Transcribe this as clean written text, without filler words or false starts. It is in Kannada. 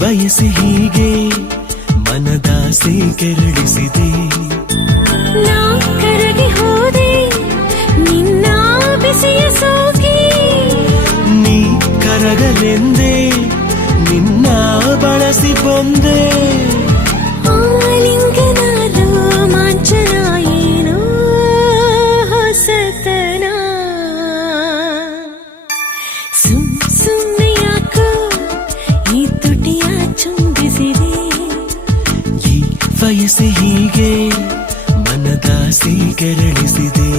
ಬಯಸಿ ಹೀಗೆ ಮನದಾಸೆ ಕೆರಳಿಸಿದೆ. ನಾ ಕರಗಿ ಹೋದೆ ನಿನ್ನ ಬಿಸಿಯ ಸೋಕಿ, ನೀ ಕರಗಲೆಂದೇ ನಿನ್ನ ಬಳಸಿ ಬಂದೆ. ಆಲಿಂಗನ ರೋಮಾಂಚನ ಏನೋ ಹೊಸತನ. ಸುಮ್ಮನೆ ಯಾಕೋ ಈ ತುಟಿಯ ಚುಂಬಿಸಿದೆ. ಈ ವಯಸ್ಸಿ ಹೀಗೆ ಮನದಾಸೆ ಕೆರಳಿಸಿದೆ.